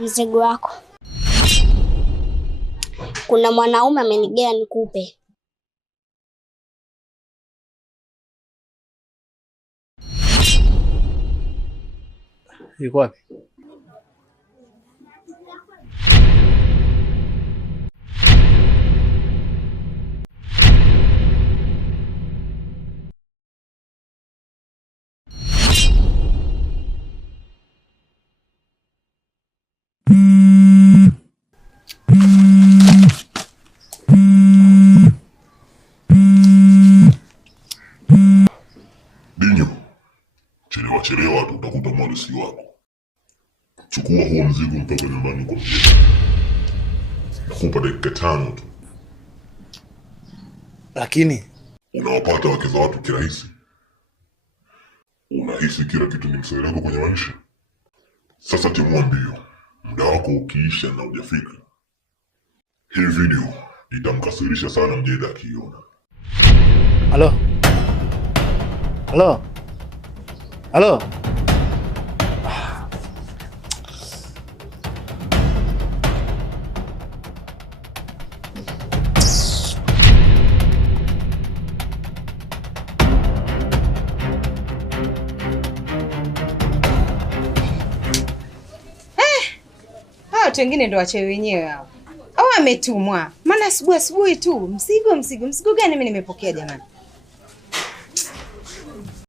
Mzigo wako. Kuna mwanaume amenigea nikupe. Yuko wapi? Dinyo, chelewa tu utakuta mwanisi wako. Chukua huo mzigo mpaka nyumbani kwa mzee. Nakupa dakika 5 tu. Lakini unawapata wake za watu kirahisi. Unahisi kila kitu ni msaada kwenye maisha. Sasa timua mbio. Muda wako ukiisha na hujafika, hii video itamkasirisha sana Mjeda akiona. Halo? Halo? Halo? Watu wengine ndo wachawi wenyewe hao. Au ametumwa. Maana asubuhi tu mzigo gani mimi nimepokea jamani?